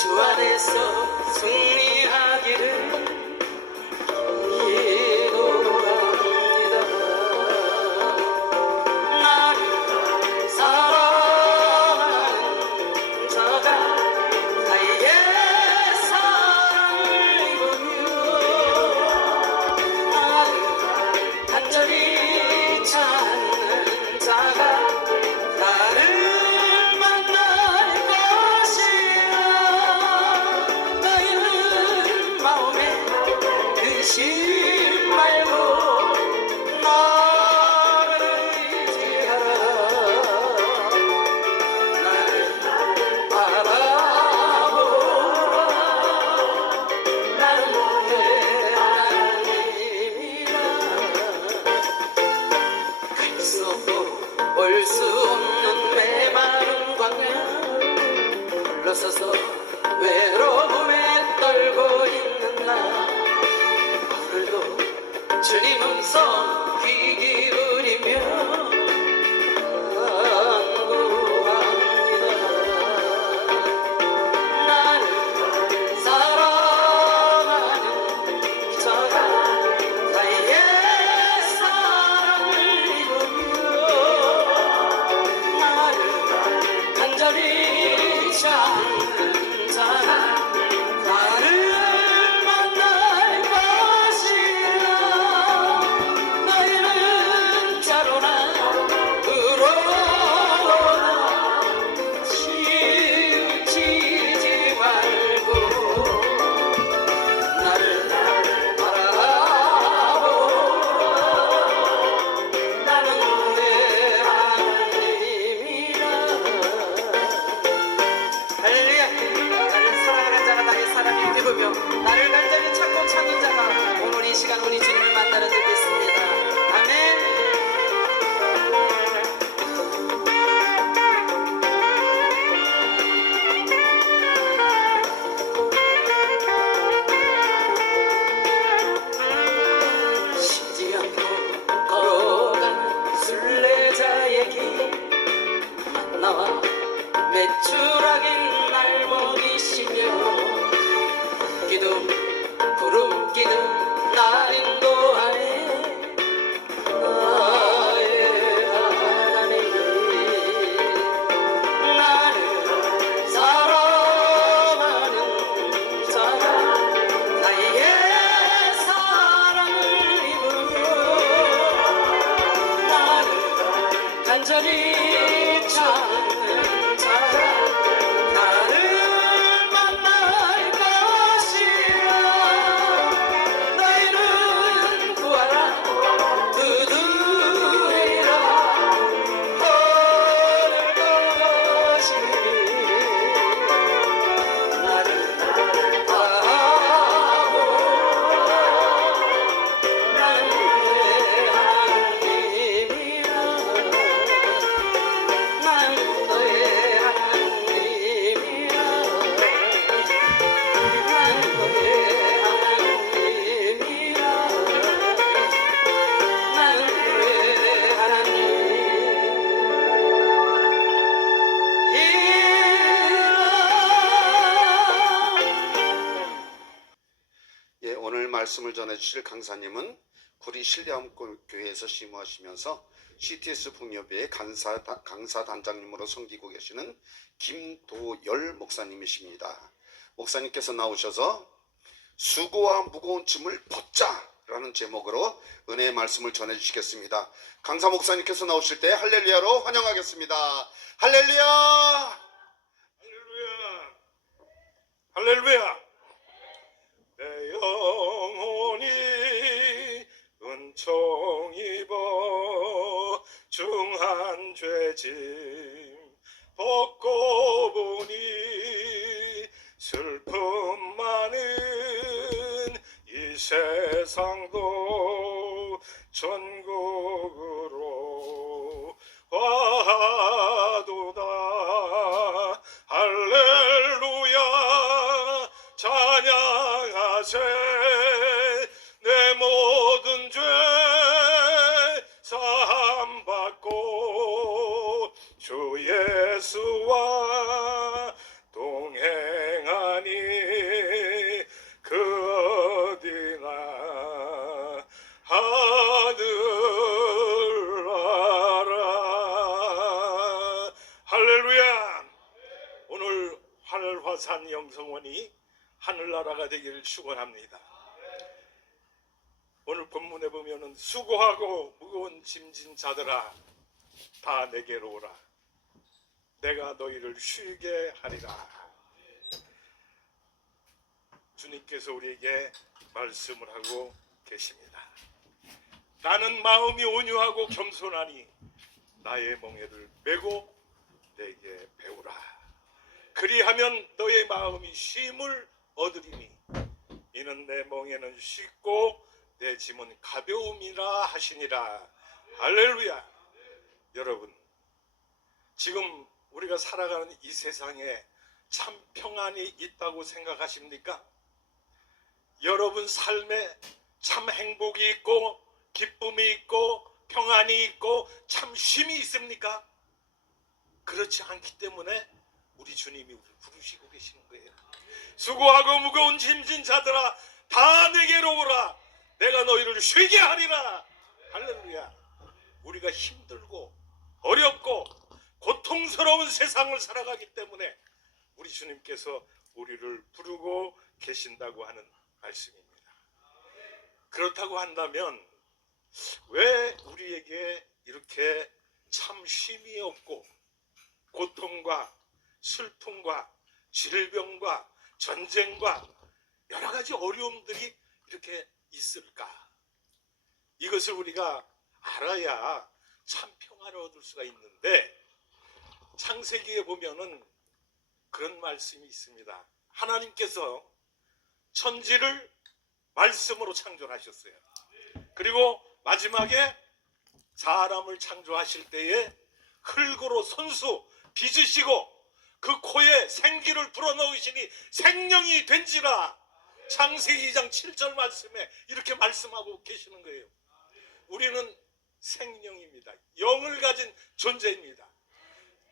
주 안에서 승리하기를 기도합니다. 나를 사랑하는 자가 나의 사랑을 입으며 나를 간절히 찾는 자가 나를 만날 것이라. 너희는 마음에 의심 말고 나를 의지하라. 나를 바라보라. 나는 너의 하나님이라. 올 수 없는 메마른 광야 물러서서 외로움에 떨고 있는 나 오늘도 주님 음성 귀 기울이며 간구합니다. 나를 사랑하는 자가 나의 사랑을 입으며 나를 간절히 찾는 자가 나를 만날 것이라. 너희는 자로나 부러워나 치우치지 말고 나를 바라보라. 나는 너의 하나님이라. 할렐루야. 나를 사랑하는 자가 나의 사랑을 입으며 나를 간절히 찾고 찾는 자가 오늘 이 시간 우리 주님을 만나러 들고 있습니다. 아멘. 쉬지 않고 걸어가는 순례자의 길 만나와 매출하긴 날 먹이시며 기둥 구름 기둥 날 인도하네. 나의 하나님 나를 사랑하는 자가 나의 사랑을 입으며 나를 간절히 찾는 자가 나를 만날 것이라. 너희는 구하라 두드리라 오늘 것이니 나를 바라보라. 나는 너의 하나님이라. 나는 너의 하나님이라. 나는 너의 하나님이라. 나는 너의 하나님이라. 예, 오늘 말씀을 전해주실 강사님은 구리 신뢰함교회에서 심호하시면서 CTS 풍요배의 강사단장님으로 섬기고 계시는 김도열 목사님이십니다. 목사님께서 나오셔서 수고와 무거운 짐을 벗자 라는 제목으로 은혜의 말씀을 전해주시겠습니다. 강사 목사님께서 나오실 때 할렐루야로 환영하겠습니다. 할렐루야! 할렐루야! 할렐루야! 내 영혼이 은총 입어 중한 죄짐 벗고 보니 슬픔 많은 이 세상도 천국으로 와도다. 할렐루야 찬양하세. 내 모든 죄 사함 받고 주 예수와 동행하여 활화산 영성원이 하늘나라가 되기를 축원합니다. 오늘 본문에 보면은 수고하고 무거운 짐진 자들아 다 내게로 오라. 내가 너희를 쉬게 하리라. 주님께서 우리에게 말씀을 하고 계십니다. 나는 마음이 온유하고 겸손하니 나의 멍에를 메고 내게 배우라. 그리하면 너의 마음이 쉼을 얻으리니 이는 내 멍에는 쉽고 내 짐은 가벼움이라 하시니라. 할렐루야. 여러분, 지금 우리가 살아가는 이 세상에 참 평안이 있다고 생각하십니까? 여러분 삶에 참 행복이 있고 기쁨이 있고 평안이 있고 참 쉼이 있습니까? 그렇지 않기 때문에 우리 주님이 우리를 부르시고 계시는 거예요. 수고하고 무거운 짐진 자들아 다 내게로 오라. 내가 너희를 쉬게 하리라. 할렐루야. 우리가 힘들고 어렵고 고통스러운 세상을 살아가기 때문에 우리 주님께서 우리를 부르고 계신다고 하는 말씀입니다. 그렇다고 한다면 왜 우리에게 이렇게 참 쉼이 없고 고통과 슬픔과 질병과 전쟁과 여러 가지 어려움들이 이렇게 있을까? 이것을 우리가 알아야 참 평안을 얻을 수가 있는데, 창세기에 보면은 그런 말씀이 있습니다. 하나님께서 천지를 말씀으로 창조하셨어요. 그리고 마지막에 사람을 창조하실 때에 흙으로 손수 빚으시고 그 코에 생기를 불어넣으시니 생명이 된지라. 창세기 2장 7절 말씀에 이렇게 말씀하고 계시는 거예요. 우리는 생명입니다. 영을 가진 존재입니다.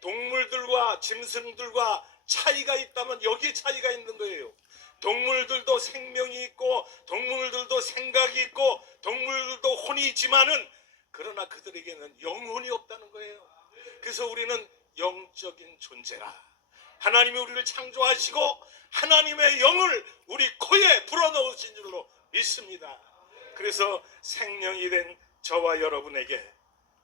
동물들과 짐승들과 차이가 있다면 여기에 차이가 있는 거예요. 동물들도 생명이 있고 동물들도 생각이 있고 동물들도 혼이 있지만은 그러나 그들에게는 영혼이 없다는 거예요. 그래서 우리는 영적인 존재라. 하나님이 우리를 창조하시고 하나님의 영을 우리 코에 불어넣으신 줄로 믿습니다. 그래서 생명이 된 저와 여러분에게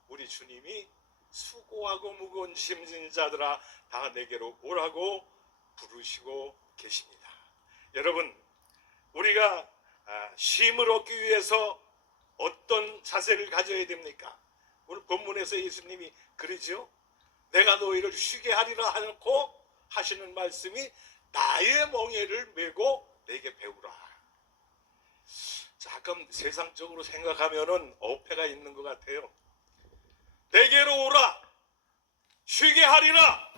우리 주님이 수고하고 무거운 짐진 자들아 다 내게로 오라고 부르시고 계십니다. 여러분, 우리가 쉼을 얻기 위해서 어떤 자세를 가져야 됩니까? 오늘 본문에서 예수님이 그러죠. 내가 너희를 쉬게 하리라 하고 하시는 말씀이 나의 멍에를 메고 내게 배우라. 잠깐 세상적으로 생각하면은 어폐가 있는 것 같아요. 내게로 오라, 쉬게 하리라,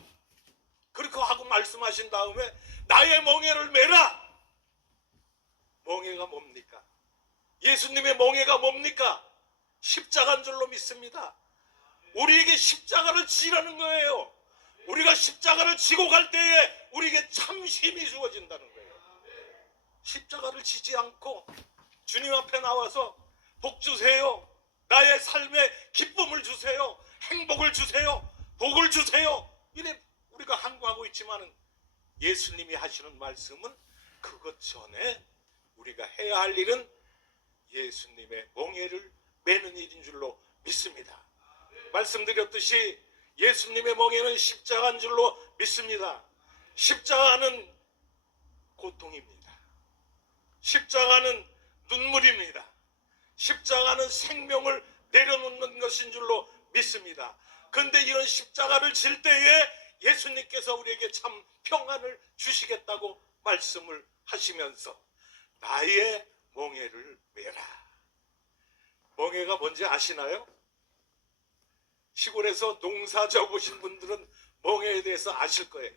그렇게 하고 말씀하신 다음에 나의 멍에를 메라. 멍에가 뭡니까? 예수님의 멍에가 뭡니까? 십자가인 줄로 믿습니다. 우리에게 십자가를 지라는 거예요. 우리가 십자가를 지고 갈 때에 우리에게 참 힘이 주어진다는 거예요. 십자가를 지지 않고 주님 앞에 나와서 복 주세요, 나의 삶에 기쁨을 주세요, 행복을 주세요, 복을 주세요, 이래 우리가 항구하고 있지만은 예수님이 하시는 말씀은 그것 전에 우리가 해야 할 일은 예수님의 멍에를 매는 일인 줄로 믿습니다. 말씀드렸듯이 예수님의 멍에는 십자가인 줄로 믿습니다. 십자가는 고통입니다. 십자가는 눈물입니다. 십자가는 생명을 내려놓는 것인 줄로 믿습니다. 그런데 이런 십자가를 질 때에 예수님께서 우리에게 참 평안을 주시겠다고 말씀을 하시면서 나의 멍에를 메라. 멍에가 뭔지 아시나요? 시골에서 농사 져보신 분들은 멍에에 대해서 아실 거예요.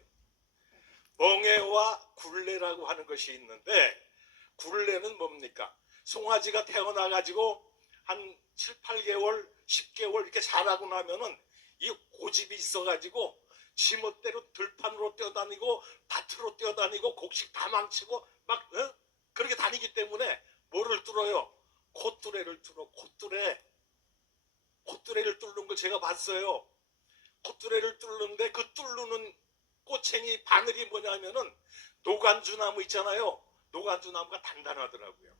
멍에와 굴레라고 하는 것이 있는데, 굴레는 뭡니까? 송아지가 태어나가지고 한 7, 8개월, 10개월 이렇게 자라고 나면은 이 고집이 있어가지고 지멋대로 들판으로 뛰어다니고 밭으로 뛰어다니고 곡식 다 망치고 막 그렇게 다니기 때문에 뭐를 뚫어요? 콧뚜레를 뚫어. 콧뚜레를 뚫는 걸 제가 봤어요. 콧뚜레를 뚫는데 그 뚫는 꼬챙이 바늘이 뭐냐면은 노간주나무 있잖아요. 노간주나무가 단단하더라고요.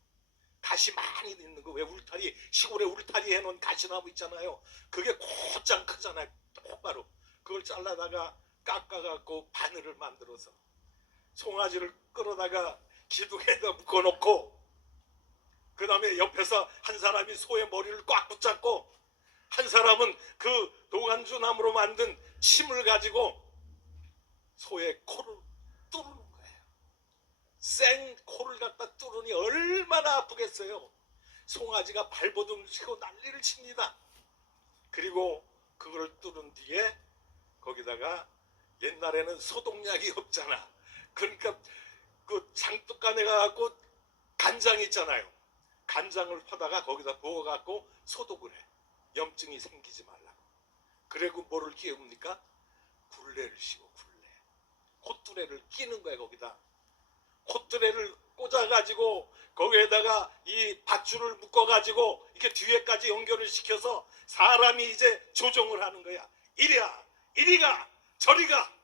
가시 많이 있는 거, 왜 울타리, 시골에 울타리 해놓은 가시나무 있잖아요. 그게 곧장 크잖아요. 똑바로 그걸 잘라다가 깎아갖고 바늘을 만들어서 송아지를 끌어다가 기둥에다 묶어놓고, 그 다음에 옆에서 한 사람이 소의 머리를 꽉 붙잡고, 한 사람은 그 노간주나무로 만든 침을 가지고 소의 코를 뚫는 거예요. 생 코를 갖다 뚫으니 얼마나 아프겠어요. 송아지가 발버둥을 치고 난리를 칩니다. 그리고 그걸 뚫은 뒤에 거기다가, 옛날에는 소독약이 없잖아. 그러니까 그 장독간에 가갖고 간장 있잖아요. 간장을 퍼다가 거기다 부어갖고 소독을 해. 염증이 생기지 말라고. 그리고 뭐를 끼웁니까? 굴레를 씌워. 굴레. 콧뚜레를 끼는 거야. 거기다 콧뚜레를 꽂아가지고 거기에다가 이 밧줄을 묶어가지고 이렇게 뒤에까지 연결을 시켜서 사람이 이제 조종을 하는 거야. 이리야, 이리가, 저리가.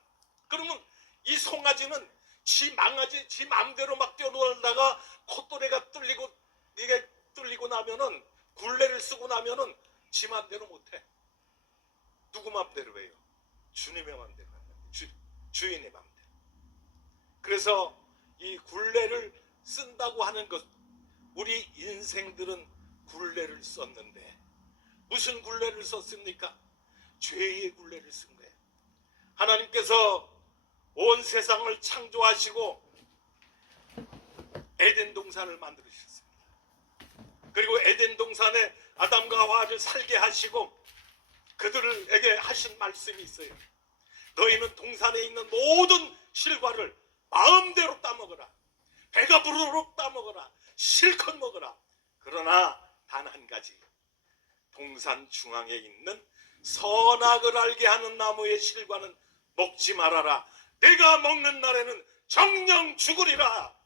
그러면 이 송아지는 지 망아지 지 맘대로 막 뛰어놀다가 콧뚜레가 뚫리고, 이게 뚫리고 나면은, 굴레를 쓰고 나면은 지 맘대로 못해. 누구 맘대로 해요? 주님의 맘대로 하는, 주인의 맘대로. 그래서 이 굴레를 쓴다고 하는 것, 우리 인생들은 굴레를 썼는데 무슨 굴레를 썼습니까? 죄의 굴레를 쓴 거예요. 하나님께서 온 세상을 창조하시고 에덴 동산을 만들으셨습니다. 그리고 에덴 동산에 아담과 하와를 살게 하시고 그들에게 하신 말씀이 있어요. 너희는 동산에 있는 모든 실과를 마음대로 따먹어라. 배가 부르도록 따먹어라. 실컷 먹어라. 그러나 단 한 가지, 동산 중앙에 있는 선악을 알게 하는 나무의 실과는 먹지 말아라. 내가 먹는 날에는 정령 죽으리라.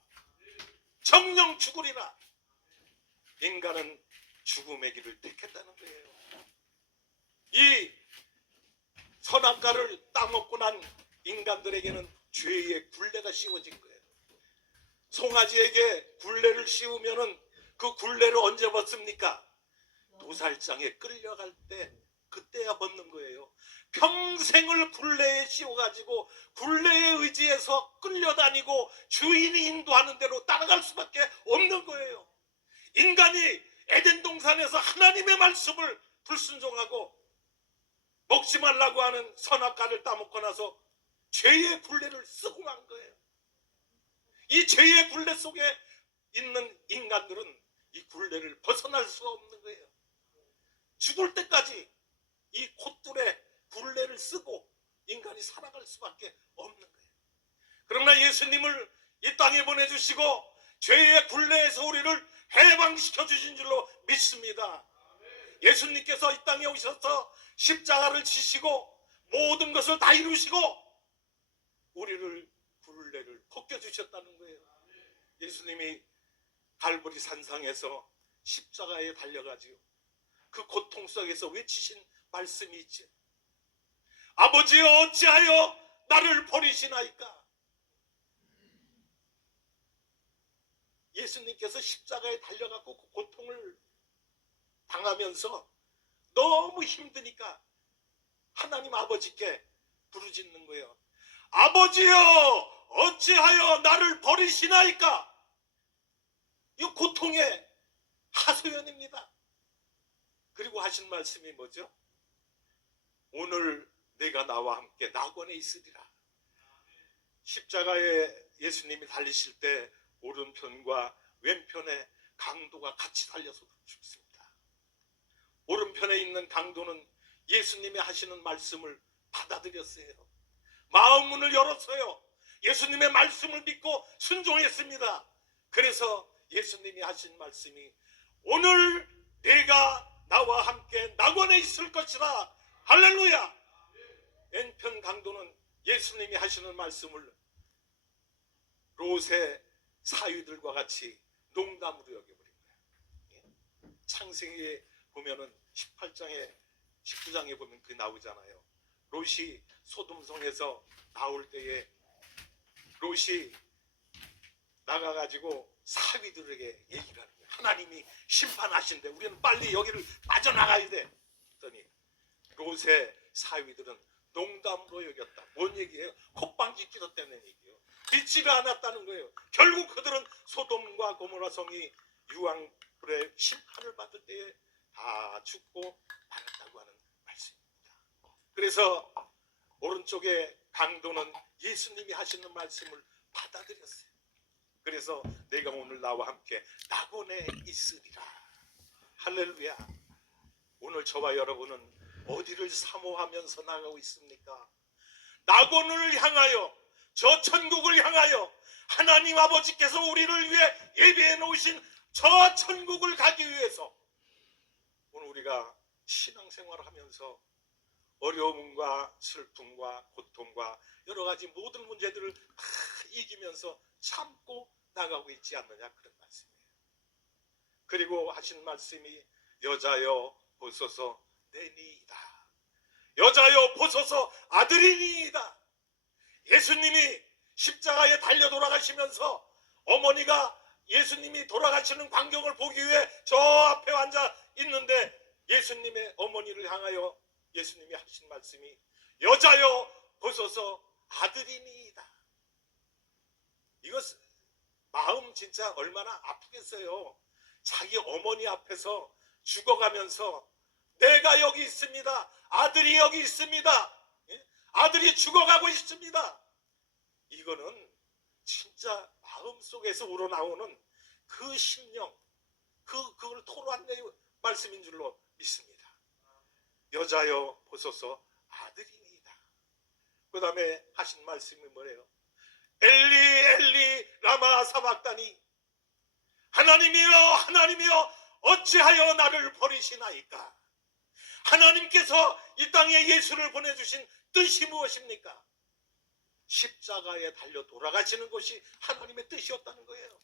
정령 죽으리라. 인간은 죽음의 길을 택했다는 거예요. 이 선악과를 따먹고 난 인간들에게는 죄의 굴레가 씌워진 거예요. 송아지에게 굴레를 씌우면은 그 굴레를 언제 벗습니까? 도살장에 끌려갈 때, 그때야 벗는 거예요. 평생을 굴레에 씌워가지고 굴레에 의지해서 끌려다니고 주인이 인도하는 대로 따라갈 수밖에 없는 거예요. 인간이 에덴 동산에서 하나님의 말씀을 불순종하고 먹지 말라고 하는 선악과를 따먹고 나서 죄의 굴레를 쓰고 만 거예요. 이 죄의 굴레 속에 있는 인간들은 이 굴레를 벗어날 수가 없는 거예요. 죽을 때까지 이 콧줄에 굴레를 쓰고 인간이 살아갈 수밖에 없는 거예요. 그러나 예수님을 이 땅에 보내주시고 죄의 굴레에서 우리를 해방시켜 주신 줄로 믿습니다. 예수님께서 이 땅에 오셔서 십자가를 지시고 모든 것을 다 이루시고 우리를 굴레를 벗겨주셨다는 거예요. 예수님이 갈보리 산상에서 십자가에 달려가지고 그 고통 속에서 외치신 말씀이 있죠. 아버지여 어찌하여 나를 버리시나이까. 예수님께서 십자가에 달려가고 그 고통을 당하면서 너무 힘드니까 하나님 아버지께 부르짖는 거예요. 아버지여 어찌하여 나를 버리시나이까. 이 고통의 하소연입니다. 그리고 하신 말씀이 뭐죠? 오늘 내가 나와 함께 낙원에 있으리라. 십자가에 예수님이 달리실 때 오른편과 왼편에 강도가 같이 달려서 죽습니다. 오른편에 있는 강도는 예수님이 하시는 말씀을 받아들였어요. 마음 문을 열었어요. 예수님의 말씀을 믿고 순종했습니다. 그래서 예수님이 하신 말씀이 오늘 내가 나와 함께 낙원에 있을 것이라. 할렐루야. 왼편 강도는 예수님이 하시는 말씀을 롯의 사위들과 같이 농담으로 여겨버린 거예요. 창세기에 보면은 18장에 19장에 보면 그게 나오잖아요. 롯이 소돔성에서 나올 때에 롯이 나가가지고 사위들에게 얘기를 하는 거예요. 하나님이 심판하신대. 우리는 빨리 여기를 빠져나가야 돼. 그랬더니 롯의 사위들은 농담으로 여겼다. 뭔 얘기예요? 콧방귀 뀌었다는 얘기예요. 믿지를 않았다는 거예요. 결국 그들은 소돔과 고모라 성이 유황불의 심판을 받을 때에 다 죽고 말았다고 하는 말씀입니다. 그래서 오른쪽에 강도는 예수님이 하시는 말씀을 받아들였어요. 그래서 내가 오늘 나와 함께 낙원에 있으리라. 할렐루야. 오늘 저와 여러분은 어디를 사모하면서 나가고 있습니까? 낙원을 향하여, 저 천국을 향하여 하나님 아버지께서 우리를 위해 예비해 놓으신 저 천국을 가기 위해서 오늘 우리가 신앙생활을 하면서 어려움과 슬픔과 고통과 여러 가지 모든 문제들을 다 이기면서 참고 나가고 있지 않느냐, 그런 말씀이에요. 그리고 하신 말씀이 여자여 보소서 내니이다. 여자여 보소서 아들이니이다. 예수님이 십자가에 달려 돌아가시면서 어머니가 예수님이 돌아가시는 광경을 보기 위해 저 앞에 앉아 있는데 예수님의 어머니를 향하여 예수님이 하신 말씀이 여자여 보소서 아들이니이다. 이것 마음 진짜 얼마나 아프겠어요. 자기 어머니 앞에서 죽어가면서 내가 여기 있습니다. 아들이 여기 있습니다. 아들이 죽어가고 있습니다. 이거는 진짜 마음속에서 우러나오는 그 심령, 그걸 토로한 말씀인 줄로 믿습니다. 여자여 보소서 아들이니이다. 그 다음에 하신 말씀이 뭐래요? 엘리 엘리 라마 사박다니. 하나님이여 하나님이여 어찌하여 나를 버리시나이까. 하나님께서 이 땅에 예수를 보내주신 뜻이 무엇입니까? 십자가에 달려 돌아가시는 것이 하나님의 뜻이었다는 거예요.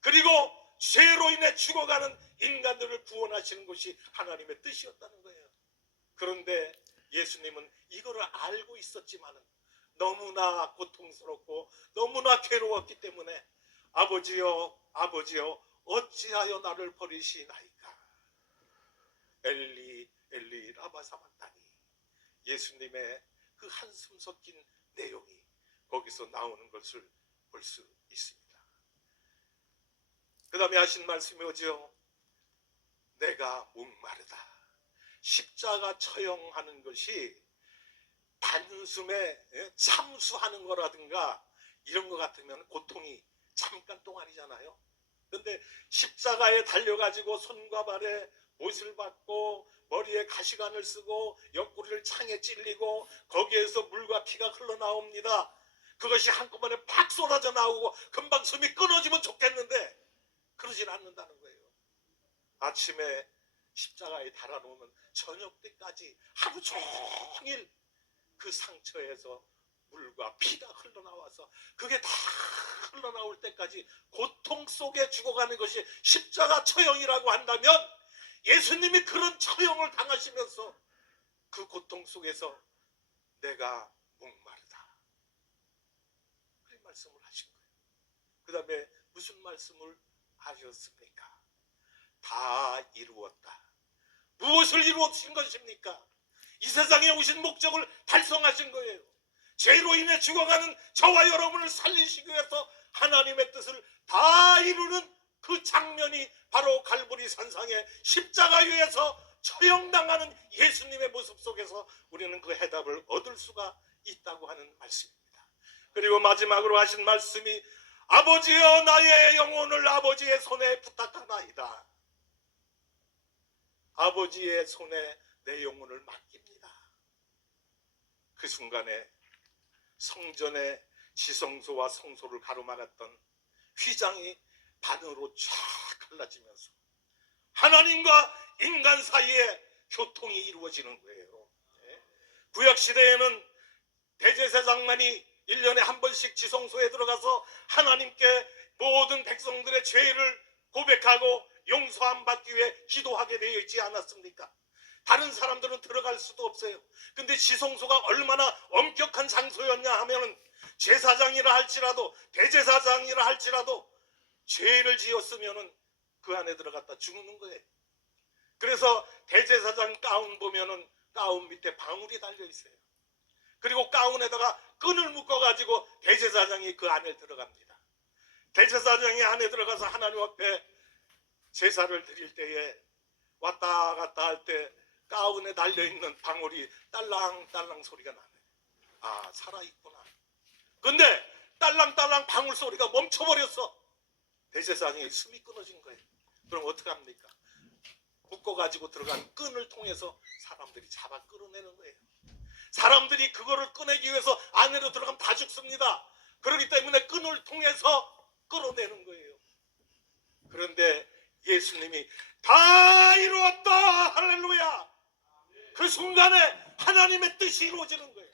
그리고 죄로 인해 죽어가는 인간들을 구원하시는 것이 하나님의 뜻이었다는 거예요. 그런데 예수님은 이거를 알고 있었지만은 너무나 고통스럽고 너무나 괴로웠기 때문에 아버지여 아버지여 어찌하여 나를 버리시나이까. 엘리 엘리 라마 사박다니. 예수님의 그 한숨 섞인 내용이 거기서 나오는 것을 볼 수 있습니다. 그 다음에 하신 말씀이 뭐죠? 내가 목마르다. 십자가 처형하는 것이 단숨에 참수하는 거라든가 이런 것 같으면 고통이 잠깐 동안이잖아요. 그런데 십자가에 달려가지고 손과 발에 못을 받고 머리에 가시관을 쓰고 옆구리를 창에 찔리고 거기에서 물과 피가 흘러나옵니다. 그것이 한꺼번에 팍 쏟아져 나오고 금방 숨이 끊어지면 좋겠는데 그러질 않는다는 거예요. 아침에 십자가에 달아놓으면 저녁 때까지 하루 종일 그 상처에서 물과 피가 흘러나와서 그게 다 흘러나올 때까지 고통 속에 죽어가는 것이 십자가 처형이라고 한다면 예수님이 그런 처형을 당하시면서 그 고통 속에서 내가 목마르다. 그런 말씀을 하신 거예요. 그 다음에 무슨 말씀을 하셨습니까? 다 이루었다. 무엇을 이루어진 것입니까? 이 세상에 오신 목적을 달성하신 거예요. 죄로 인해 죽어가는 저와 여러분을 살리시기 위해서 하나님의 뜻을 다 이루는 그 장면이 바로 갈보리 산상에 십자가 위에서 처형당하는 예수님의 모습 속에서 우리는 그 해답을 얻을 수가 있다고 하는 말씀입니다. 그리고 마지막으로 하신 말씀이 아버지여 나의 영혼을 아버지의 손에 부탁하나이다. 아버지의 손에 내 영혼을 맡깁니다. 그 순간에 성전의 지성소와 성소를 가로막았던 휘장이 반으로 쫙 갈라지면서 하나님과 인간 사이에 교통이 이루어지는 거예요. 구약시대에는 대제사장만이 1년에 한 번씩 지성소에 들어가서 하나님께 모든 백성들의 죄를 고백하고 용서함 받기 위해 기도하게 되어 있지 않았습니까? 다른 사람들은 들어갈 수도 없어요. 근데 지성소가 얼마나 엄격한 장소였냐 하면은 제사장이라 할지라도 대제사장이라 할지라도 죄를 지었으면은 그 안에 들어갔다 죽는 거예요. 그래서 대제사장 가운 보면은 가운 밑에 방울이 달려 있어요. 그리고 가운에다가 끈을 묶어가지고 대제사장이 그 안에 들어갑니다. 대제사장이 안에 들어가서 하나님 앞에 제사를 드릴 때에 왔다 갔다 할 때 가운에 달려있는 방울이 딸랑딸랑 소리가 나네. 아, 살아있구나. 근데 딸랑딸랑 방울 소리가 멈춰버렸어. 대제사장의 숨이 끊어진 거예요. 그럼 어떡합니까? 묶어가지고 들어간 끈을 통해서 사람들이 잡아 끌어내는 거예요. 사람들이 그거를 꺼내기 위해서 안으로 들어가면 다 죽습니다. 그렇기 때문에 끈을 통해서 끌어내는 거예요. 그런데 예수님이 다 이루었다, 할렐루야. 그 순간에 하나님의 뜻이 이루어지는 거예요.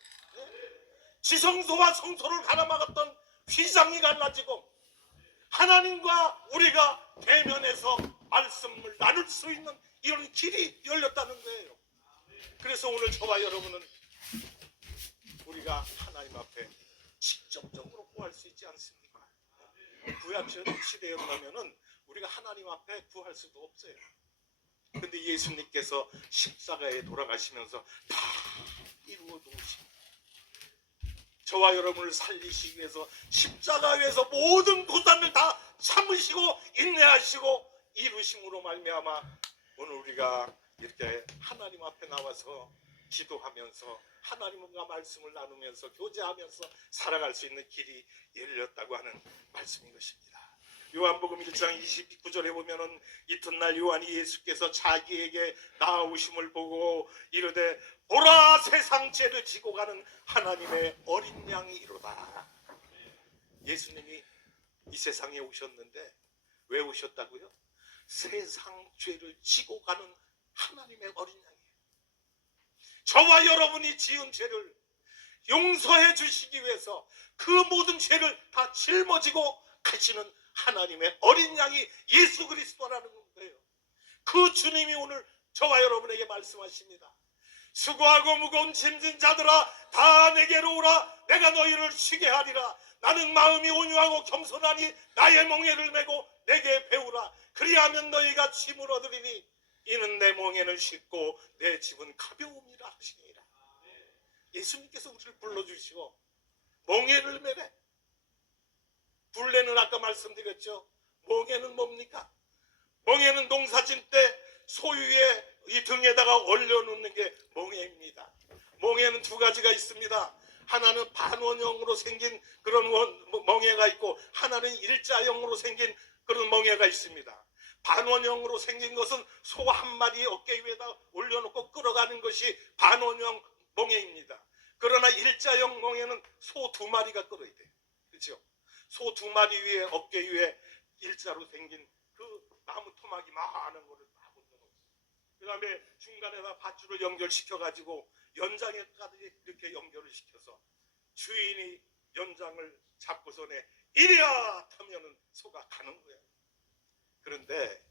지성소와 성소를 가로막았던 휘장이 갈라지고 하나님과 우리가 대면해서 말씀을 나눌 수 있는 이런 길이 열렸다는 거예요. 그래서 오늘 저와 여러분은 우리가 하나님 앞에 직접적으로 구할 수 있지 않습니까? 구약 시대였다면은 우리가 하나님 앞에 구할 수도 없어요. 근데 예수님께서 십자가에 돌아가시면서 다 이루어 놓으십니다. 저와 여러분을 살리시기 위해서 십자가 위에서 모든 고난을 다 참으시고 인내하시고 이루심으로 말미암아 오늘 우리가 이렇게 하나님 앞에 나와서 기도하면서 하나님과 말씀을 나누면서 교제하면서 살아갈 수 있는 길이 열렸다고 하는 말씀인 것입니다. 요한복음 1장 29절에 보면은 이튿날 요한이 예수께서 자기에게 나아오심을 보고 이르되 보라, 세상 죄를 지고 가는 하나님의 어린 양이로다. 예수님이 이 세상에 오셨는데 왜 오셨다고요? 세상 죄를 지고 가는 하나님의 어린 양이에요. 저와 여러분이 지은 죄를 용서해 주시기 위해서 그 모든 죄를 다 짊어지고 가시는 하나님의 어린 양이 예수 그리스도라는 거예요. 그 주님이 오늘 저와 여러분에게 말씀하십니다. 수고하고 무거운 짐진 자들아 다 내게로 오라. 내가 너희를 쉬게 하리라. 나는 마음이 온유하고 겸손하니 나의 멍에를 메고 내게 배우라. 그리하면 너희가 쉼을 얻으리니 이는 내 멍에는 쉽고 내 짐은 가벼움이라 하시니라. 예수님께서 우리를 불러주시고 멍에를 메래. 굴레는 아까 말씀드렸죠. 멍에는 뭡니까? 멍에는 농사질 때 소유의 이 등에다가 올려놓는 게 멍에입니다. 멍에는 두 가지가 있습니다. 하나는 반원형으로 생긴 그런 멍에가 있고 하나는 일자형으로 생긴 그런 멍에가 있습니다. 반원형으로 생긴 것은 소 한 마리 어깨 위에다 올려놓고 끌어가는 것이 반원형 멍에입니다. 그러나 일자형 멍에는 소 두 마리가 끌어야 돼요. 그렇죠? 소 두 마리 위에 어깨 위에 일자로 생긴 그 나무 토막이 많은 거를 다 붙여놓고 그 다음에 중간에다 밧줄을 연결시켜가지고 연장에까지 이렇게 연결을 시켜서 주인이 연장을 잡고서는 이리야 하면은 소가 가는 거예요. 그런데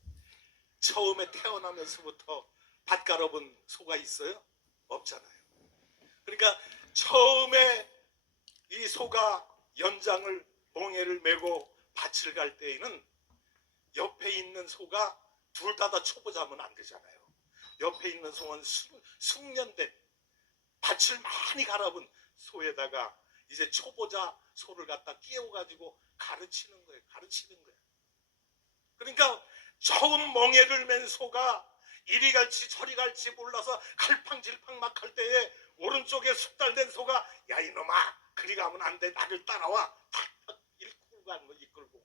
처음에 태어나면서부터 밭 갈아본 소가 있어요? 없잖아요. 그러니까 처음에 이 소가 연장을 멍에를 메고 밭을 갈 때에는 옆에 있는 소가 둘 다 초보자면 안 되잖아요. 옆에 있는 소는 숙련된 밭을 많이 갈아본 소에다가 이제 초보자 소를 갖다 끼워가지고 가르치는 거예요. 그러니까 처음 멍에를 맨 소가 이리 갈지 저리 갈지 몰라서 갈팡질팡 막 할 때에 오른쪽에 숙달된 소가 야 이놈아 그리 가면 안 돼. 나를 따라와. 탁탁 이끌고 가는 거 이끌고.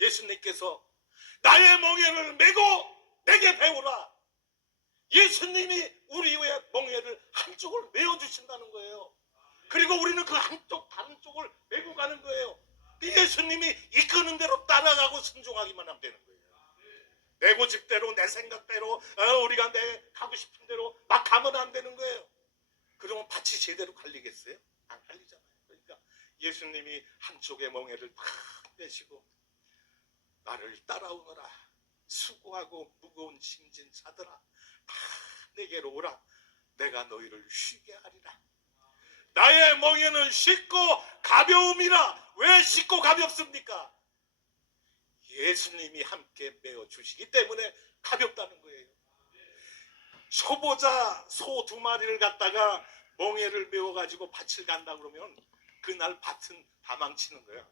예수님께서 나의 멍에를 메고 내게 배우라. 예수님이 우리의 멍에를 한쪽을 메어주신다는 거예요. 그리고 우리는 그 한쪽 다른 쪽을 메고 가는 거예요. 예수님이 이끄는 대로 따라가고 순종하기만 하면 되는 거예요. 내 고집대로 내 생각대로 우리가 내 가고 싶은 대로 막 가면 안 되는 거예요. 그러면 밭이 제대로 갈리겠어요? 안 갈리잖아요. 그러니까 예수님이 한쪽의 멍에를 탁 내시고 나를 따라오너라. 수고하고 무거운 짐진 자들아 다 내게로 오라. 내가 너희를 쉬게 하리라. 나의 멍에는 쉽고 가벼움이라. 왜 쉽고 가볍습니까? 예수님이 함께 메어주시기 때문에 가볍다는 거예요. 초보자 소 2마리를 갖다가 멍에를 메워가지고 밭을 간다 그러면 그날 밭은 다 망치는 거예요.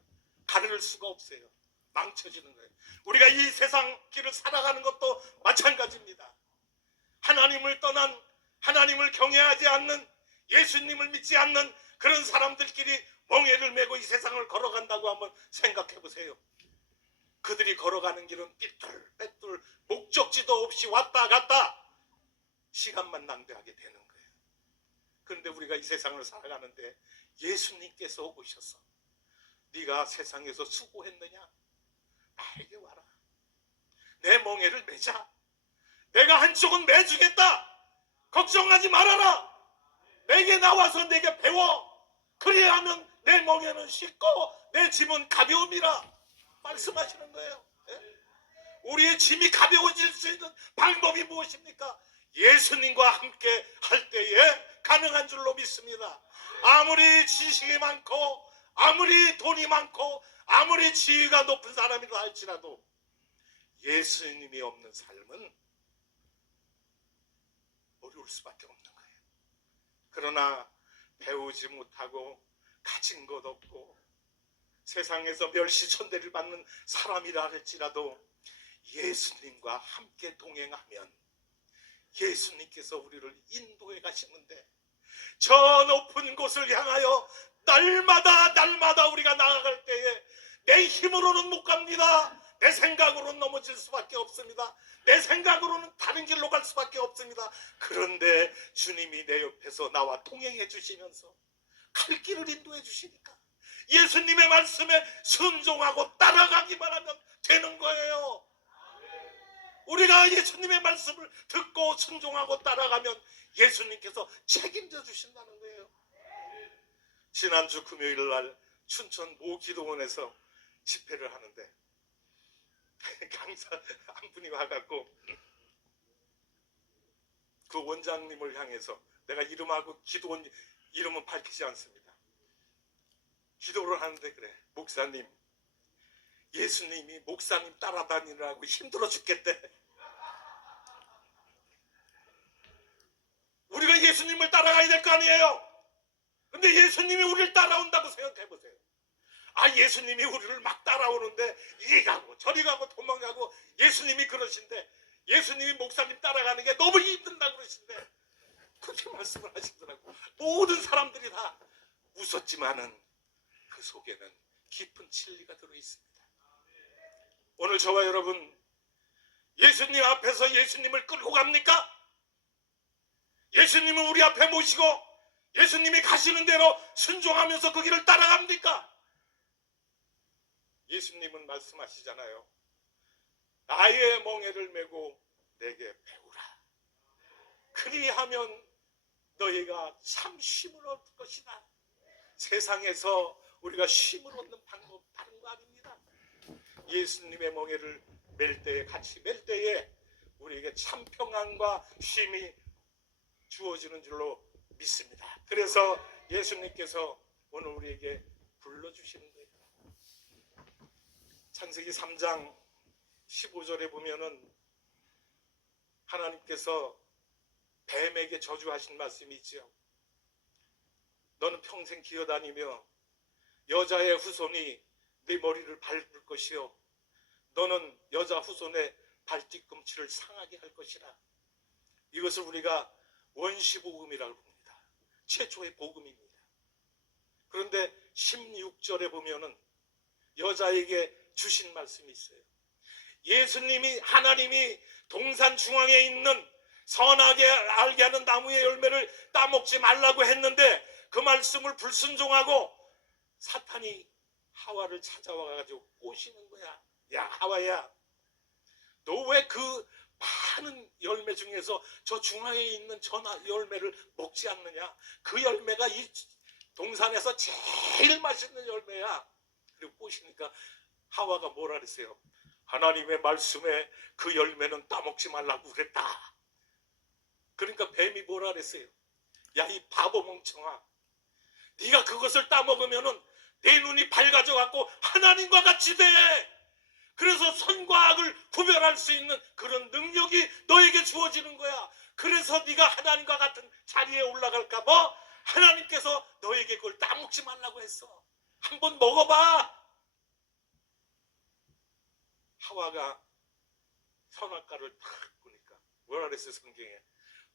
가를 수가 없어요. 망쳐지는 거예요. 우리가 이 세상 길을 살아가는 것도 마찬가지입니다. 하나님을 떠난, 하나님을 경외하지 않는, 예수님을 믿지 않는 그런 사람들끼리 멍에를 메고 이 세상을 걸어간다고 한번 생각해 보세요. 그들이 걸어가는 길은 삐뚤빼뚤 목적지도 없이 왔다 갔다 시간만 낭비하게 되는 거예요. 그런데 우리가 이 세상을 살아가는데 예수님께서 오셔서 네가 세상에서 수고했느냐? 나에게 와라. 내 멍에를 메자. 내가 한쪽은 메주겠다. 걱정하지 말아라. 내게 나와서 내게 배워. 그래야하면 내 멍에는 쉽고 내 짐은 가벼움이라 말씀하시는 거예요. 우리의 짐이 가벼워질 수 있는 방법이 무엇입니까? 예수님과 함께 할 때에 가능한 줄로 믿습니다. 아무리 지식이 많고 아무리 돈이 많고 아무리 지위가 높은 사람이라 할지라도 예수님이 없는 삶은 어려울 수밖에 없는 거예요. 그러나 배우지 못하고 가진 것 없고 세상에서 멸시천대를 받는 사람이라 할지라도 예수님과 함께 동행하면 예수님께서 우리를 인도해 가시는데 저 높은 곳을 향하여 날마다 우리가 나아갈 때에 내 힘으로는 못 갑니다. 내 생각으로는 넘어질 수밖에 없습니다. 내 생각으로는 다른 길로 갈 수밖에 없습니다. 그런데 주님이 내 옆에서 나와 동행해 주시면서 갈 길을 인도해 주시니까 예수님의 말씀에 순종하고 따라가기만 하면 되는 거예요. 우리가 예수님의 말씀을 듣고 순종하고 따라가면 예수님께서 책임져 주신다는 거예요. 지난주 금요일 날 춘천 모 기도원에서 집회를 하는데 강사 한 분이 와갖고 그 원장님을 향해서, 내가 이름하고 기도원 이름은 밝히지 않습니다. 기도를 하는데 그래, 목사님, 예수님이 목사님 따라다니느라고 힘들어 죽겠대. 우리가 예수님을 따라가야 될 거 아니에요. 근데 예수님이 우리를 따라온다고 생각해 보세요. 아, 예수님이 우리를 막 따라오는데 이리 가고 저리 가고 도망가고 예수님이 그러신데, 예수님이 목사님 따라가는 게 너무 힘든다고 그러신데 그렇게 말씀을 하시더라고. 모든 사람들이 다 웃었지만은 그 속에는 깊은 진리가 들어있습니다. 오늘 저와 여러분 예수님 앞에서 예수님을 끌고 갑니까? 예수님을 우리 앞에 모시고 예수님이 가시는 대로 순종하면서 그 길을 따라갑니까? 예수님은 말씀하시잖아요. 나의 멍에를 메고 내게 배우라. 그리하면 너희가 참 쉼을 얻을 것이다. 세상에서 우리가 쉼을 얻는 방법 다른 거 아닙니다. 예수님의 멍에를 맬 때에, 같이 맬 때에 우리에게 참 평안과 쉼이 주어지는 줄로 믿습니다. 그래서 예수님께서 오늘 우리에게 불러주시는 거예요. 창세기 3장 15절에 보면은 하나님께서 뱀에게 저주하신 말씀이 있죠. 너는 평생 기어다니며 여자의 후손이 네 머리를 밟을 것이요 너는 여자 후손의 발뒤꿈치를 상하게 할 것이라. 이것을 우리가 원시복음이라고 봅니다. 최초의 복음입니다. 그런데 16절에 보면은 여자에게 주신 말씀이 있어요. 예수님이, 하나님이 동산 중앙에 있는 선하게 알게 하는 나무의 열매를 따먹지 말라고 했는데 그 말씀을 불순종하고 사탄이 하와를 찾아와가지고 꼬시는 거야. 야, 하와야, 너 왜 그 많은 열매 중에서 저 중앙에 있는 저 열매를 먹지 않느냐? 그 열매가 이 동산에서 제일 맛있는 열매야. 그리고 꼬시니까 하와가 뭐라 그랬어요? 하나님의 말씀에 그 열매는 따먹지 말라고 그랬다. 그러니까 뱀이 뭐라 그랬어요? 야, 이 바보 멍청아, 네가 그것을 따먹으면은 내 눈이 밝아져 갖고 하나님과 같이 돼. 그래서 선과 악을 구별할 수 있는 그런 능력이 너에게 주어지는 거야. 그래서 네가 하나님과 같은 자리에 올라갈까 봐 하나님께서 너에게 그걸 따먹지 말라고 했어. 한번 먹어봐. 하와가 선악과를 탁 보니까 뭐라 그랬어요? 성경에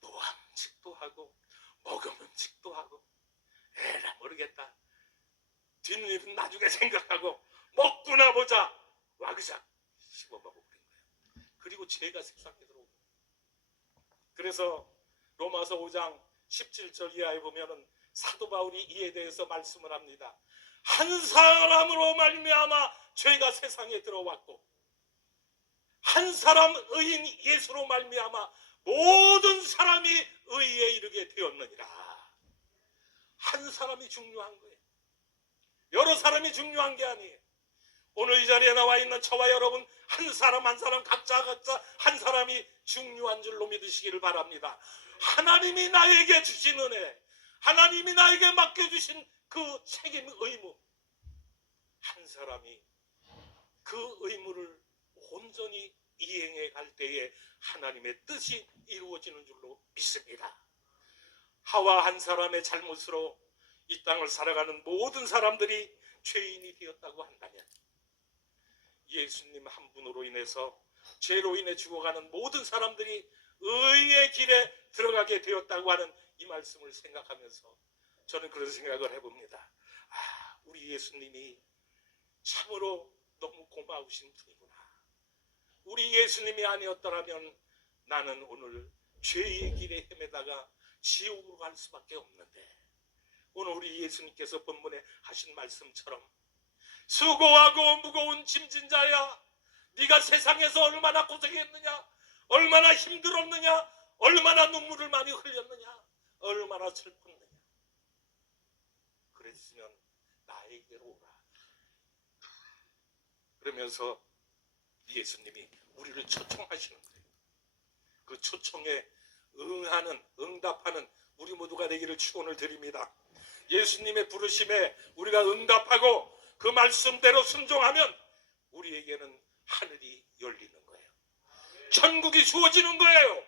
모함직도 하고 먹음직도 하고 에라 모르겠다, 뒷일은 나중에 생각하고 먹구나 보자, 와그작 씹어 먹어버린 거예요. 그리고 죄가 세상에 들어오고. 그래서 로마서 5장 17절 이하에 보면은 사도 바울이 이에 대해서 말씀을 합니다. 한 사람으로 말미암아 죄가 세상에 들어왔고 한 사람 의인 예수로 말미암아 모든 사람이 의에 이르게 되었느니라. 한 사람이 중요한 거예요. 여러 사람이 중요한 게 아니에요. 오늘 이 자리에 나와 있는 저와 여러분 한 사람 한 사람 각자 한 사람이 중요한 줄로 믿으시기를 바랍니다. 하나님이 나에게 주신 은혜, 하나님이 나에게 맡겨주신 그 책임 의무, 한 사람이 그 의무를 온전히 이행해 갈 때에 하나님의 뜻이 이루어지는 줄로 믿습니다. 하와 한 사람의 잘못으로 이 땅을 살아가는 모든 사람들이 죄인이 되었다고 한다면 예수님 한 분으로 인해서 죄로 인해 죽어가는 모든 사람들이 의의 길에 들어가게 되었다고 하는 이 말씀을 생각하면서 저는 그런 생각을 해봅니다. 우리 예수님이 참으로 너무 고마우신 분이구나. 우리 예수님이 아니었더라면 나는 오늘 죄의 길에 헤매다가 지옥으로 갈 수밖에 없는데, 오늘 우리 예수님께서 본문에 하신 말씀처럼 수고하고 무거운 짐진 자야, 네가 세상에서 얼마나 고생했느냐, 얼마나 힘들었느냐, 얼마나 눈물을 많이 흘렸느냐, 얼마나 슬펐느냐. 그랬으면 나에게로 오라. 그러면서 예수님이 우리를 초청하시는 거예요. 그 초청에 응답하는 우리 모두가 되기를 축원을 드립니다. 예수님의 부르심에 우리가 응답하고 그 말씀대로 순종하면 우리에게는 하늘이 열리는 거예요. 천국이 주어지는 거예요.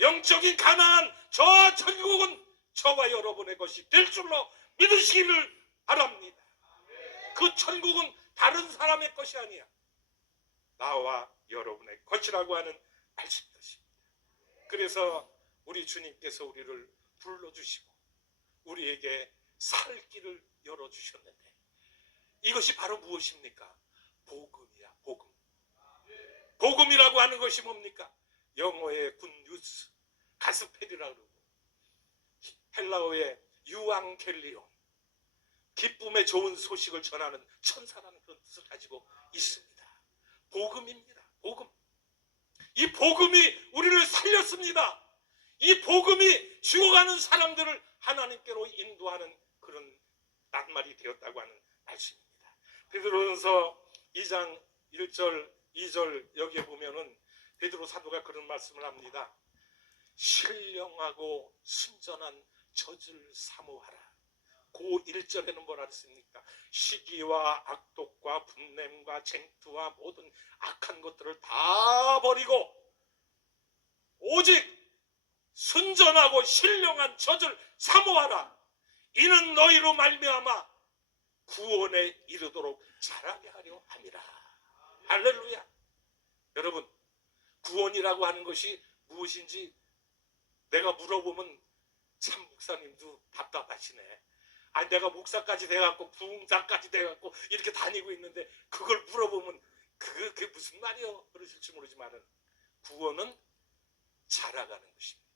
영적인 가나안, 저 천국은 저와 여러분의 것이 될 줄로 믿으시기를 바랍니다. 그 천국은 다른 사람의 것이 아니야. 나와 여러분의 것이라고 하는 말씀이었습니다. 그래서 우리 주님께서 우리를 불러주시고 우리에게 살 길을 열어주셨는데, 이것이 바로 무엇입니까? 복음이야, 복음. 복음이라고 하는 것이 뭡니까? 영어의 굿뉴스, 가스펠이라고 그러고, 헬라어의 유앙겔리온, 기쁨의 좋은 소식을 전하는 천사라는 그런 뜻을 가지고 있습니다. 복음입니다. 복음. 이 복음이 우리를 살렸습니다. 이 복음이 죽어가는 사람들을 하나님께로 인도하는 그런 낱말이 되었다고 하는 말씀입니다. 베드로전서 2장 1절 2절 여기에 보면은 베드로 사도가 그런 말씀을 합니다. 신령하고 순전한 젖을 사모하라. 그 1절에는 뭐라 했습니까? 시기와 악독과 분냄과 쟁투와 모든 악한 것들을 다 버리고 오직 순전하고 신령한 젖을 사모하라. 이는 너희로 말미암아 구원에 이르도록 자라게 하려 함이라. 할렐루야. 여러분, 구원이라고 하는 것이 무엇인지 내가 물어보면 참 목사님도 답답하시네. 아니, 내가 목사까지 돼갖고 부흥자까지 돼갖고 이렇게 다니고 있는데 그걸 물어보면 그게 무슨 말이요? 그러실지 모르지만은 구원은 자라가는 것입니다.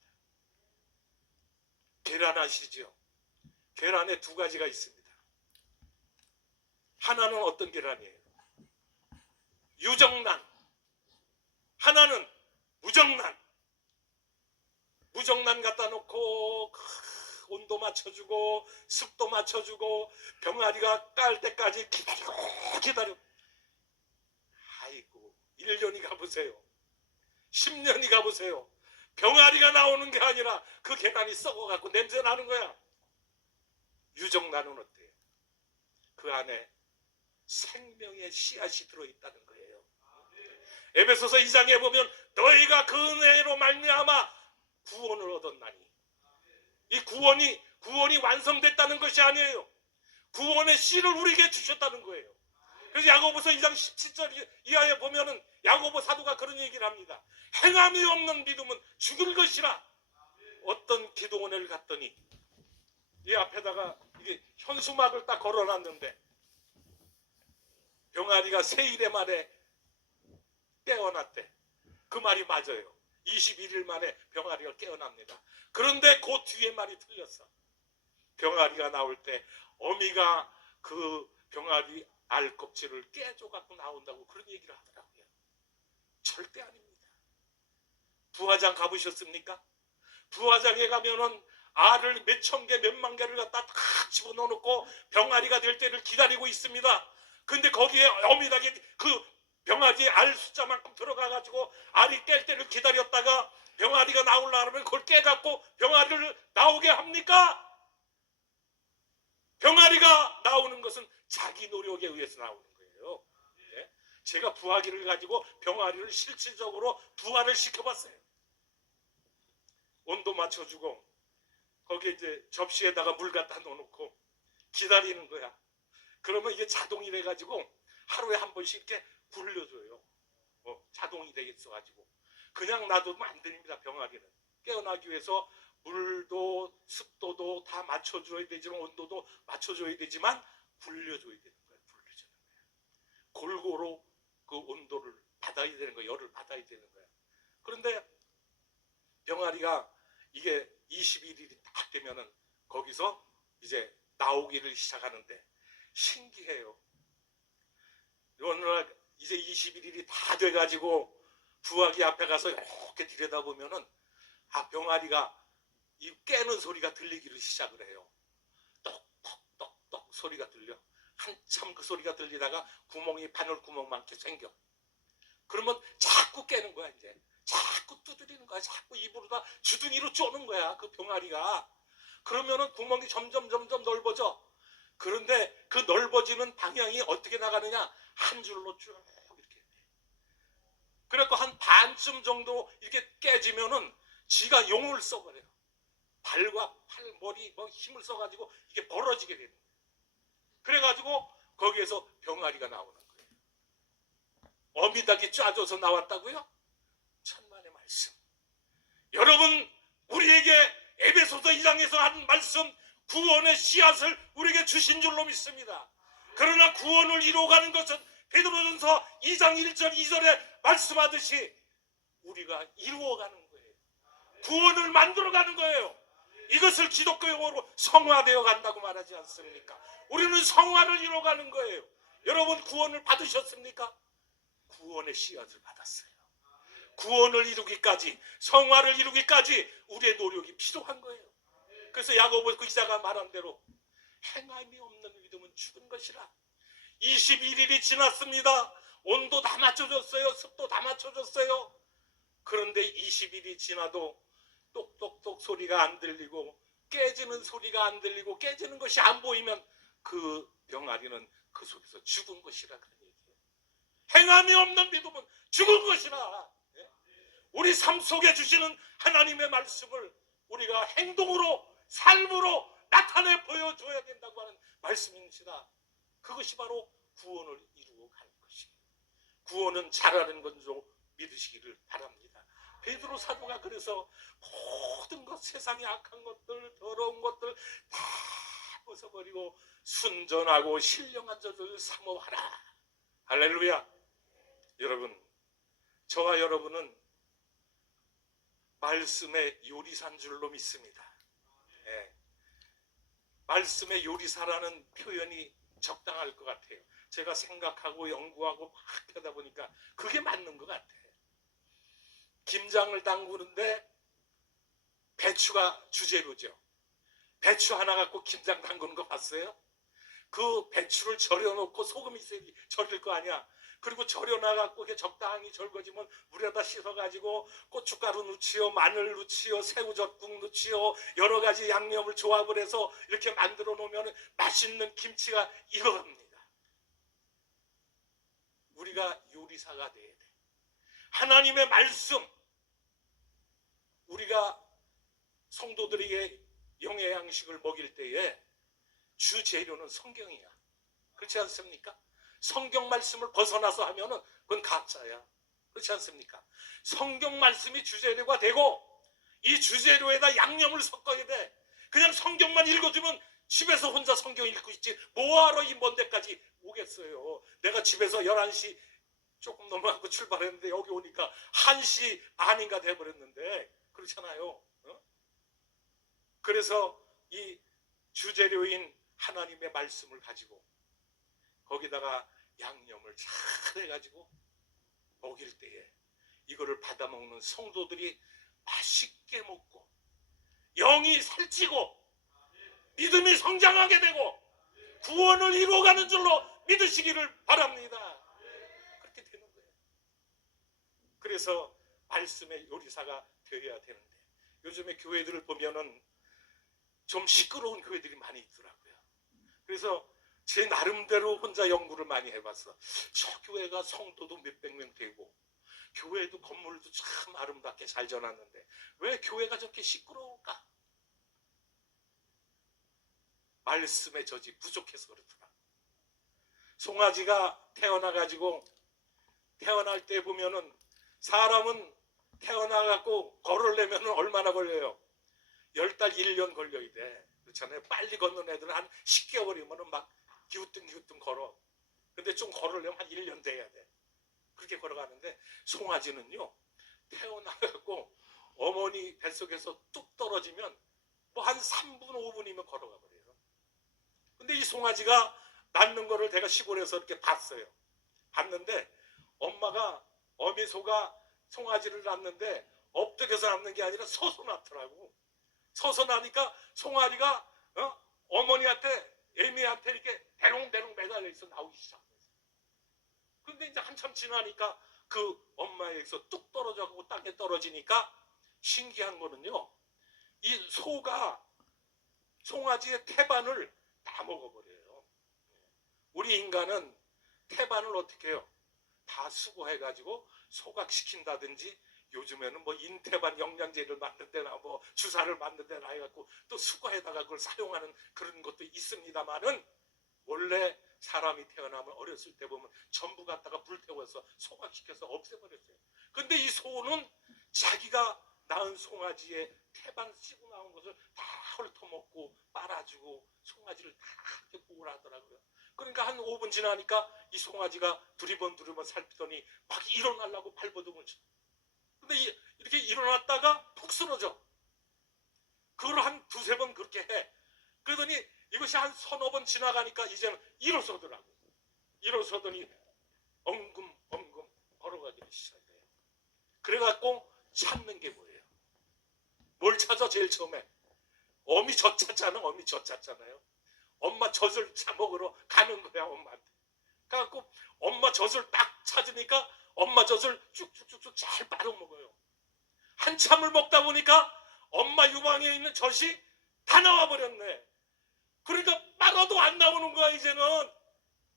계란 아시죠? 계란에 두 가지가 있습니다. 하나는 어떤 계란이에요? 유정란. 하나는 무정란. 무정란 갖다 놓고 온도 맞춰주고 습도 맞춰주고 병아리가 깔 때까지 기다려. 아이고, 1년이 가보세요. 10년이 가보세요. 병아리가 나오는 게 아니라 그 계란이 썩어갖고 냄새 나는 거야. 유정란은 어때요? 그 안에 생명의 씨앗이 들어있다는 거예요. 에베소서 2장에 보면 너희가 그 은혜로 말미암아 구원을 얻었나니, 이 구원이 완성됐다는 것이 아니에요. 구원의 씨를 우리에게 주셨다는 거예요. 그래서 야고보서 2장 17절 이하에 보면은 야고보 사도가 그런 얘기를 합니다. 행함이 없는 믿음은 죽을 것이라. 어떤 기도원을 갔더니 이 앞에다가 이게 현수막을 딱 걸어놨는데 병아리가 세 일에 만에 깨어났대. 그 말이 맞아요. 21일 만에 병아리가 깨어납니다. 그런데 그 뒤에 말이 틀렸어. 병아리가 나올 때 어미가 그 병아리 알 껍질을 깨줘갖고 나온다고 그런 얘기를 하더라고요. 절대 아닙니다. 부화장 가보셨습니까? 부화장에 가면은 알을 몇천 개, 몇만 개를 갖다 다 집어넣어 놓고 병아리가 될 때를 기다리고 있습니다. 근데 거기에 어미닭이 그 병아리 알 숫자만큼 들어가가지고 알이 깰 때를 기다렸다가 병아리가 나오려면 그걸 깨갖고 병아리를 나오게 합니까? 병아리가 나오는 것은 자기 노력에 의해서 나오는 거예요. 네? 제가 부화기를 가지고 병아리를 실질적으로 부화를 시켜봤어요. 온도 맞춰주고 거기에 이제 접시에다가 물 갖다 넣어놓고 기다리는 거야. 그러면 이게 자동이 돼가지고 하루에 한 번씩 이렇게 굴려줘요. 자동이 되겠어가지고 그냥 놔두면 안 됩니다. 병아리는 깨어나기 위해서 물도 습도도 다 맞춰줘야 되지만 온도도 맞춰줘야 되지만 굴려줘야 되는 거예요. 굴려주는 거예요. 골고루 그 온도를 받아야 되는 거예요. 열을 받아야 되는 거예요. 그런데 병아리가 이게 21일이 딱 되면은 거기서 이제 나오기를 시작하는데 신기해요. 어느 날 이제 21일이 다 돼가지고 부화기 앞에 가서 이렇게 들여다보면은 병아리가 이 깨는 소리가 들리기를 시작을 해요. 똑똑똑똑 소리가 들려. 한참 그 소리가 들리다가 구멍이 바늘 구멍만큼 생겨. 그러면 자꾸 깨는 거야. 이제 자꾸 두드리는 거야. 자꾸 입으로다 주둥이로 쪼는 거야. 그 병아리가. 그러면은 구멍이 점점 넓어져. 그런데 그 넓어지는 방향이 어떻게 나가느냐? 한 줄로 쭉 이렇게. 그래갖고 한 반쯤 정도 이렇게 깨지면은 지가 용을 써버려요. 발과 팔, 머리, 힘을 써가지고 이게 벌어지게 되는 거예요. 그래가지고 거기에서 병아리가 나오는 거예요. 어미닭이 짜줘서 나왔다고요? 천만의 말씀. 여러분, 우리에게 에베소서 2장에서 한 말씀, 구원의 씨앗을 우리에게 주신 줄로 믿습니다. 그러나 구원을 이루어가는 것은 베드로전서 2장 1절 2절에 말씀하듯이 우리가 이루어가는 거예요. 구원을 만들어가는 거예요. 이것을 기독교용어로 성화되어 간다고 말하지 않습니까? 우리는 성화를 이루어가는 거예요. 여러분 구원을 받으셨습니까? 구원의 씨앗을 받았어요. 구원을 이루기까지, 성화를 이루기까지 우리의 노력이 필요한 거예요. 그래서 야고보 기자가 말한 대로 행함이 없는 믿음은 죽은 것이라. 21일이 지났습니다. 온도 다 맞춰줬어요. 습도 다 맞춰줬어요. 그런데 20일이 지나도 똑똑똑 소리가 안 들리고 깨지는 소리가 안 들리고 깨지는 것이 안 보이면 그 병아리는 그 속에서 죽은 것이라 그런 얘기예요. 행함이 없는 믿음은 죽은 것이라. 우리 삶 속에 주시는 하나님의 말씀을 우리가 행동으로 삶으로 나타내 보여줘야 된다고 하는 말씀입니다. 그것이 바로 구원을 이루어 가는 것이에요. 구원은 잘하는 건로 믿으시기를 바랍니다. 베드로 사도가 그래서 모든 것, 세상의 악한 것들, 더러운 것들 다 벗어버리고 순전하고 신령한 자들을 사모하라. 할렐루야. 여러분, 저와 여러분은 말씀의 요리사인 줄로 믿습니다. 예. 말씀의 요리사라는 표현이 적당할 것 같아요. 제가 생각하고 연구하고 막 하다 보니까 그게 맞는 것 같아요. 김장을 담그는데 배추가 주재료죠. 배추 하나 갖고 김장 담그는 거 봤어요? 그 배추를 절여놓고 소금이 있어야지 절일 거 아니야. 그리고 절여놔갖고 이게 적당히 절거지면 물에다 씻어가지고 고춧가루 넣지요, 마늘 넣지요, 새우젓국 넣지요, 여러 가지 양념을 조합을 해서 이렇게 만들어 놓으면 맛있는 김치가 익어갑니다. 우리가 요리사가 돼야 돼. 하나님의 말씀, 우리가 성도들에게 영의 양식을 먹일 때에 주 재료는 성경이야. 그렇지 않습니까? 성경 말씀을 벗어나서 하면은 그건 가짜야. 그렇지 않습니까? 성경 말씀이 주재료가 되고 이 주재료에다 양념을 섞어야 돼. 그냥 성경만 읽어주면 집에서 혼자 성경 읽고 있지 뭐하러 이 먼 데까지 오겠어요. 내가 집에서 11시 조금 넘어가고 출발했는데 여기 오니까 1시 반인가 돼버렸는데 그렇잖아요. 어? 그래서 이 주재료인 하나님의 말씀을 가지고 거기다가 양념을 잘 해가지고 먹일 때에 이거를 받아먹는 성도들이 맛있게 먹고 영이 살찌고 믿음이 성장하게 되고 구원을 이루어가는 줄로 믿으시기를 바랍니다. 그렇게 되는 거예요. 그래서 말씀의 요리사가 되어야 되는데 요즘에 교회들을 보면은 좀 시끄러운 교회들이 많이 있더라고요. 그래서 제 나름대로 혼자 연구를 많이 해봤어. 저 교회가 성도도 몇백 명 되고 교회도 건물도 참 아름답게 잘 져놨는데 왜 교회가 저렇게 시끄러울까? 말씀의 젖이 부족해서 그렇더라. 송아지가 태어나가지고 태어날 때 보면은 사람은 태어나갖고 걸으려면 얼마나 걸려요? 10달 1년 걸려야 돼. 그렇잖아요. 빨리 걷는 애들은 한 10개월이면 막 기우뚱기우뚱 걸어. 근데 좀 걸으려면 한 1년 돼야 돼. 그렇게 걸어가는데 송아지는요. 태어나갖고 어머니 뱃속에서 뚝 떨어지면 뭐 한 3분 5분이면 걸어가 버려요. 근데 이 송아지가 낳는 거를 내가 시골에서 이렇게 봤어요. 봤는데 엄마가 어미소가 송아지를 낳는데 엎드려서 낳는 게 아니라 서서 낳더라고. 서서 나니까 송아지가 어머니한테 애미한테 이렇게 대롱대롱 매달려 있어 나오기 시작했어. 근데 이제 한참 지나니까 그 엄마에게서 뚝 떨어져가고 땅에 떨어지니까 신기한 거는요. 이 소가 송아지의 태반을 다 먹어버려요. 우리 인간은 태반을 어떻게 해요? 다 수거해가지고 소각시킨다든지 요즘에는 뭐 인태반 영양제를 만든 데나 뭐 주사를 만든 데나 해갖고 또 수거해다가 그걸 사용하는 그런 것도 있습니다만은 원래 사람이 태어나면 어렸을 때 보면 전부 갖다가 불태워서 소각시켜서 없애버렸어요. 근데 이 소는 자기가 낳은 송아지의 태반 씹고 나온 것을 다 훑어먹고 빨아주고 송아지를 다 이렇게 보호를 하더라고요. 그러니까 한 5분 지나니까 이 송아지가 두리번 살피더니 막 일어나려고 발버둥을 쳐. 근데 이렇게 일어났다가 푹 쓰러져. 그걸 한 2-3번 그렇게 해. 그러더니 이것이 한 1-2번 지나가니까 이제는 일어서더라고. 일어서더니 엉금 걸어가기 시작해요. 그래갖고 찾는 게 뭐예요? 뭘 찾아 제일 처음에? 어미 젖 찾잖아. 어미 젖 찾잖아요. 엄마 젖을 먹으러 가는 거야 엄마한테. 그래갖고 엄마 젖을 딱 찾으니까 엄마 젖을 쭉쭉쭉쭉 잘 빨아먹어요. 한참을 먹다 보니까 엄마 유방에 있는 젖이 다 나와버렸네. 그러니까 빨아도 안 나오는 거야 이제는.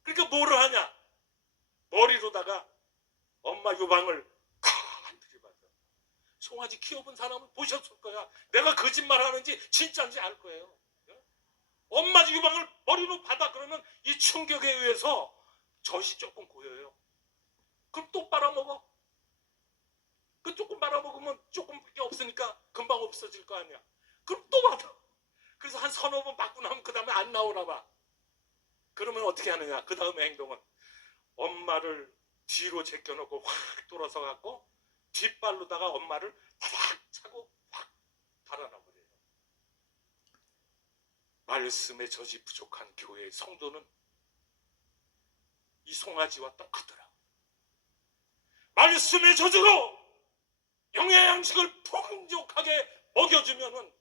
그러니까 뭐를 하냐? 머리로다가 엄마 유방을 콱 들이받아. 송아지 키워본 사람은 보셨을 거야. 내가 거짓말하는지 진짜인지 알 거예요. 엄마 유방을 머리로 받아 그러면 이 충격에 의해서 젖이 조금 고여요. 그럼 또 빨아먹어. 그 조금 빨아먹으면 조금밖에 없으니까 금방 없어질 거 아니야. 그럼 또 받아. 그래서 한 1-2번 받고 나면 그 다음에 안 나오나 봐. 그러면 어떻게 하느냐? 그 다음에 행동은 엄마를 뒤로 제껴놓고 확 돌아서 갖고 뒷발로다가 엄마를 타닥 차고 확 달아나버려요. 말씀의 젖이 부족한 교회의 성도는 이 송아지와 똑같더라. 말씀의 젖으로 영의 양식을 풍족하게 먹여주면은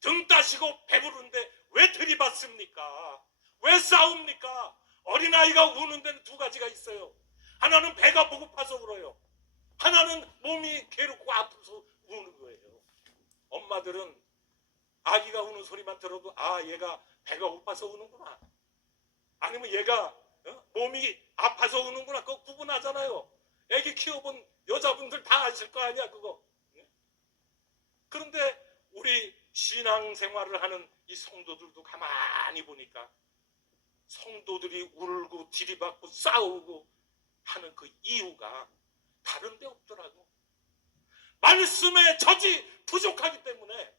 등 따시고 배부른데 왜 들이받습니까? 왜 싸웁니까? 어린아이가 우는 데는 두 가지가 있어요. 하나는 배가 고파서 울어요. 하나는 몸이 괴롭고 아파서 우는 거예요. 엄마들은 아기가 우는 소리만 들어도 아, 얘가 배가 고파서 우는구나. 아니면 얘가 몸이 아파서 우는구나. 그거 구분하잖아요. 애기 키워본 여자분들 다 아실 거 아니야, 그거. 그런데 우리 신앙생활을 하는 이 성도들도 가만히 보니까 성도들이 울고 들이받고 싸우고 하는 그 이유가 다른 데 없더라고. 말씀의 젖이 부족하기 때문에,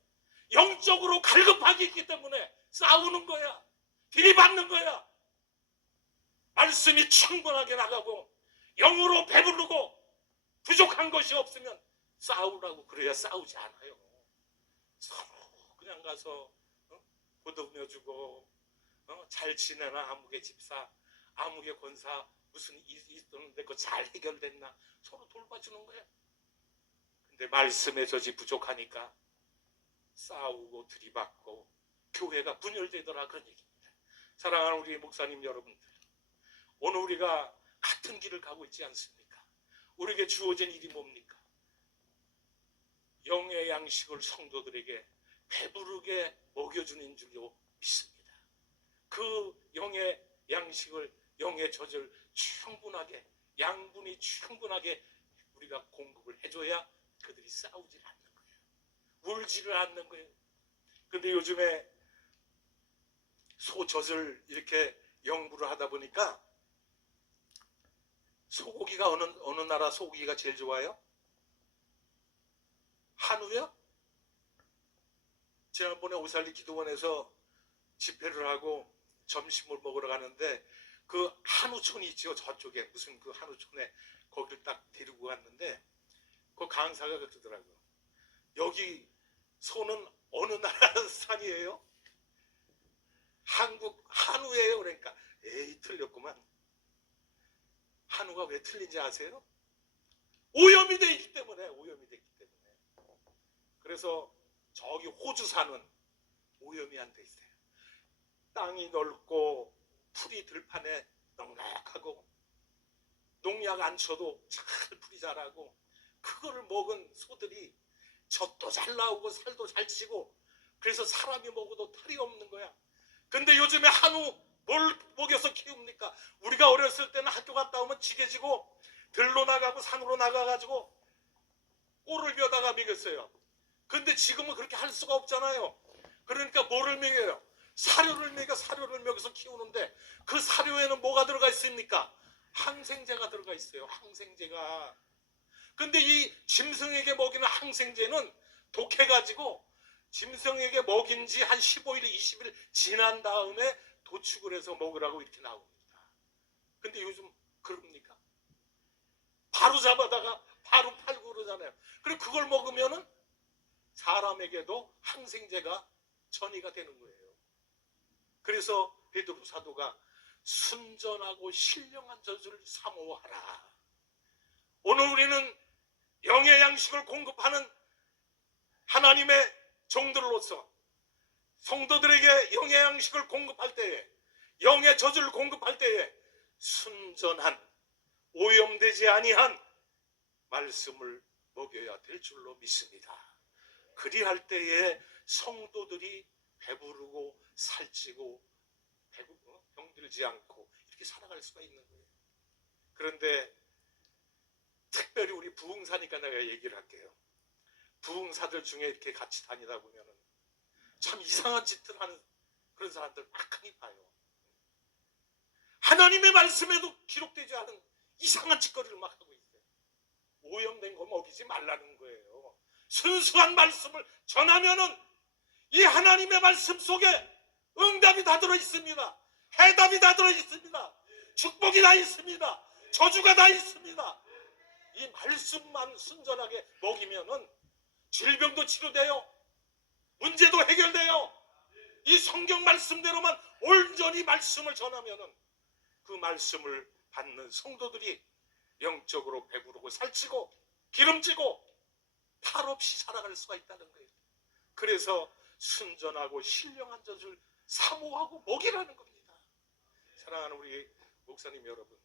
영적으로 갈급하기 있기 때문에 싸우는 거야. 들이받는 거야. 말씀이 충분하게 나가고 영으로 배부르고 부족한 것이 없으면 싸우라고. 그래야 싸우지 않아요. 서로 그냥 가서 보듬여주고 잘 지내나 아무개 집사, 아무개 권사 무슨 일이 있었는데 그거 잘 해결됐나 서로 돌봐주는 거예요. 근데 말씀의 젖이 부족하니까 싸우고 들이받고 교회가 분열되더라, 그런 얘기입니다. 사랑하는 우리 목사님 여러분들, 오늘 우리가 같은 길을 가고 있지 않습니까? 우리에게 주어진 일이 뭡니까? 영의 양식을 성도들에게 배부르게 먹여주는 줄로 믿습니다. 그 영의 양식을, 영의 젖을 충분하게, 양분이 충분하게 우리가 공급을 해줘야 그들이 싸우질 않는 거예요. 울지를 않는 거예요. 근데 요즘에 소젖을 이렇게 영부를 하다 보니까 소고기가 어느 나라 소고기가 제일 좋아요? 한우요? 지난번에 오살리 기도원에서 집회를 하고 점심을 먹으러 가는데 그 한우촌이 있죠. 저쪽에 무슨 그 한우촌에 거기를 딱 데리고 갔는데 그 강사가 그러더라고요. 여기 소는 어느 나라 산이에요? 한국 한우예요. 그러니까 에이, 틀렸구만. 한우가 왜 틀린지 아세요? 오염이 돼 있기 때문에. 오염이 됐기 때문에. 그래서 저기 호주산은 오염이 안 돼 있어요. 땅이 넓고 풀이 들판에 넉넉하고 농약 안 쳐도 잘 풀이 자라고 그거를 먹은 소들이 젖도 잘 나오고 살도 잘 치고 그래서 사람이 먹어도 탈이 없는 거야. 근데 요즘에 한우 뭘 먹여서 키웁니까? 우리가 어렸을 때는 학교 갔다 오면 지게지고 들로 나가고 산으로 나가가지고 꼴을 벼다가 먹였어요. 근데 지금은 그렇게 할 수가 없잖아요. 그러니까 뭐를 먹여요? 사료를 먹여, 사료를 먹여서 키우는데 그 사료에는 뭐가 들어가 있습니까? 항생제가 들어가 있어요. 항생제가. 근데 이 짐승에게 먹이는 항생제는 독해가지고 짐승에게 먹인 지 한 15일, 20일 지난 다음에 도축을 해서 먹으라고 이렇게 나옵니다. 근데 요즘 그럽니까? 바로 잡아다가 바로 팔고 그러잖아요. 그리고 그걸 먹으면은 사람에게도 항생제가 전이가 되는 거예요. 그래서 베드로 사도가 순전하고 신령한 젖을 사모하라. 오늘 우리는 영의 양식을 공급하는 하나님의 종들로서 성도들에게 영의 양식을 공급할 때에, 영의 젖을 공급할 때에 순전한, 오염되지 아니한 말씀을 먹여야 될 줄로 믿습니다. 그리할 때에 성도들이 배부르고 살찌고 병들지 않고 이렇게 살아갈 수가 있는 거예요. 그런데 특별히 우리 부흥사니까 내가 얘기를 할게요. 부흥사들 중에 이렇게 같이 다니다 보면은 참 이상한 짓을 하는 그런 사람들 막하니 봐요. 하나님의 말씀에도 기록되지 않은 이상한 짓거리를 막 하고 있어요. 오염된 거 먹이지 말라는 거예요. 순수한 말씀을 전하면은 이 하나님의 말씀 속에 응답이 다 들어 있습니다. 해답이 다 들어 있습니다. 축복이 다 있습니다. 저주가 다 있습니다. 이 말씀만 순전하게 먹이면은 질병도 치료돼요. 문제도 해결돼요. 이 성경 말씀대로만 온전히 말씀을 전하면은 그 말씀을 받는 성도들이 영적으로 배부르고 살찌고 기름지고 탈 없이 살아갈 수가 있다는 거예요. 그래서 순전하고 신령한 젖을 사모하고 먹이라는 겁니다. 사랑하는 우리 목사님 여러분,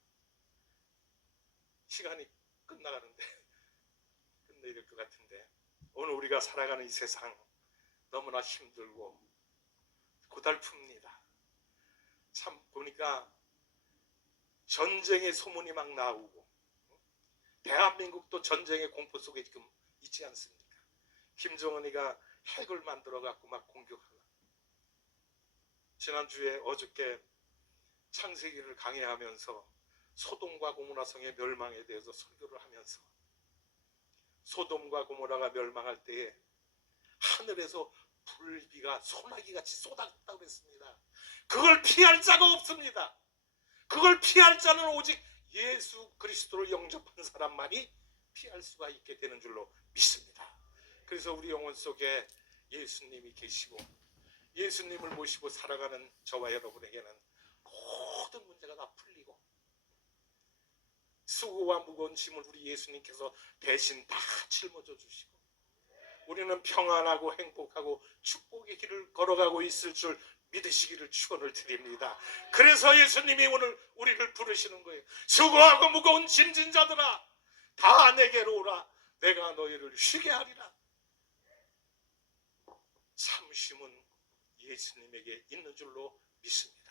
시간이 끝나가는데 끝내야 될 것 같은데, 오늘 우리가 살아가는 이 세상 너무나 힘들고 고달픕니다. 참 보니까 전쟁의 소문이 막 나오고, 대한민국도 전쟁의 공포 속에 지금 있지 않습니까? 김정은이가 핵을 만들어 갖고 막 공격하고, 지난주에 어저께 창세기를 강해하면서 소돔과 고모라 성의 멸망에 대해서 설교를 하면서, 소돔과 고모라가 멸망할 때에 하늘에서 불비가 소나기같이 쏟아졌다고 그랬습니다. 그걸 피할 자가 없습니다. 그걸 피할 자는 오직 예수 그리스도를 영접한 사람만이 피할 수가 있게 되는 줄로 믿습니다. 그래서 우리 영혼 속에 예수님이 계시고 예수님을 모시고 살아가는 저와 여러분에게는 모든 문제가 다 풀리고, 수고와 무거운 짐을 우리 예수님께서 대신 다 짊어져 주시고, 우리는 평안하고 행복하고 축복의 길을 걸어가고 있을 줄 믿으시기를 축원을 드립니다. 그래서 예수님이 오늘 우리를 부르시는 거예요. 수고하고 무거운 짐진 자들아, 다 내게로 오라. 내가 너희를 쉬게 하리라. 참 쉼은 예수님에게 있는 줄로 믿습니다.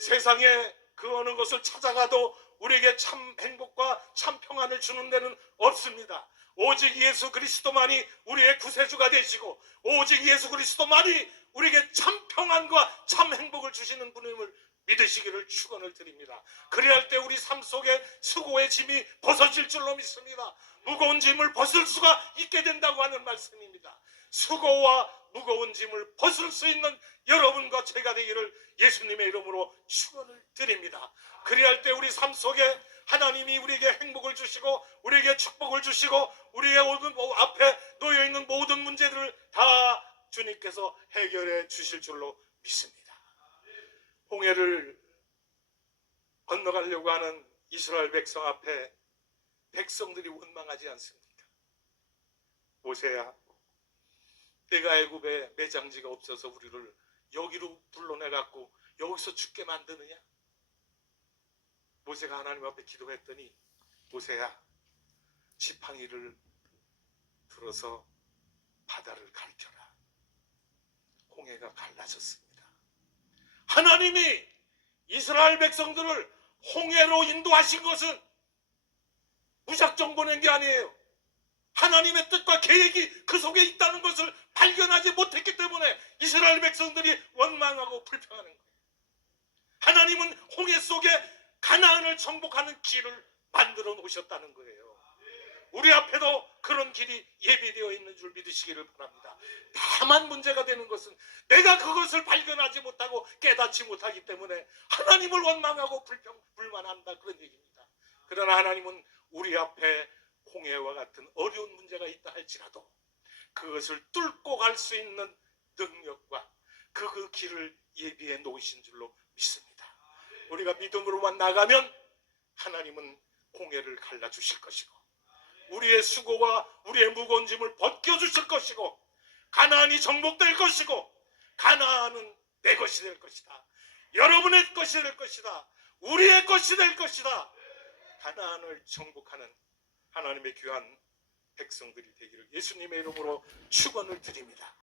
세상에 그 어느 것을 찾아가도 우리에게 참 행복과 참 평안을 주는 데는 없습니다. 오직 예수 그리스도만이 우리의 구세주가 되시고, 오직 예수 그리스도만이 우리에게 참 평안과 참 행복을 주시는 분임을 믿으시기를 축원을 드립니다. 그리할 때 우리 삶 속에 수고의 짐이 벗어질 줄로 믿습니다. 무거운 짐을 벗을 수가 있게 된다고 하는 말씀입니다. 수고와 무거운 짐을 벗을 수 있는 여러분과 제가 되기를 예수님의 이름으로 축원을 드립니다. 그리할 때 우리 삶 속에 하나님이 우리에게 행복을 주시고 우리에게 축복을 주시고 우리의 앞에 놓여있는 모든 문제들을 다 주님께서 해결해 주실 줄로 믿습니다. 홍해를 건너가려고 하는 이스라엘 백성 앞에 백성들이 원망하지 않습니까? 모세야, 내가 애굽에 매장지가 없어서 우리를 여기로 불러내갖고 여기서 죽게 만드느냐? 모세가 하나님 앞에 기도했더니, 모세야, 지팡이를 들어서 바다를 가르쳐라. 홍해가 갈라졌습니다. 하나님이 이스라엘 백성들을 홍해로 인도하신 것은 무작정 보낸 게 아니에요. 하나님의 뜻과 계획이 그 속에 있다는 것을 발견하지 못했기 때문에 이스라엘 백성들이 원망하고 불평하는 거예요. 하나님은 홍해 속에 가나안을 정복하는 길을 만들어 놓으셨다는 거예요. 우리 앞에도 그런 길이 예비되어 있는 줄 믿으시기를 바랍니다. 다만 문제가 되는 것은 내가 그것을 발견하지 못하고 깨닫지 못하기 때문에 하나님을 원망하고 불만한다, 그런 얘기입니다. 그러나 하나님은 우리 앞에 홍해와 같은 어려운 문제가 있다 할지라도 그것을 뚫고 갈 수 있는 능력과 그 길을 예비해 놓으신 줄로 믿습니다. 우리가 믿음으로만 나가면 하나님은 홍해를 갈라주실 것이고, 우리의 수고와 우리의 무거운 짐을 벗겨주실 것이고, 가나안이 정복될 것이고, 가나안은 내 것이 될 것이다. 여러분의 것이 될 것이다. 우리의 것이 될 것이다. 가나안을 정복하는 하나님의 귀한 백성들이 되기를 예수님의 이름으로 축원을 드립니다.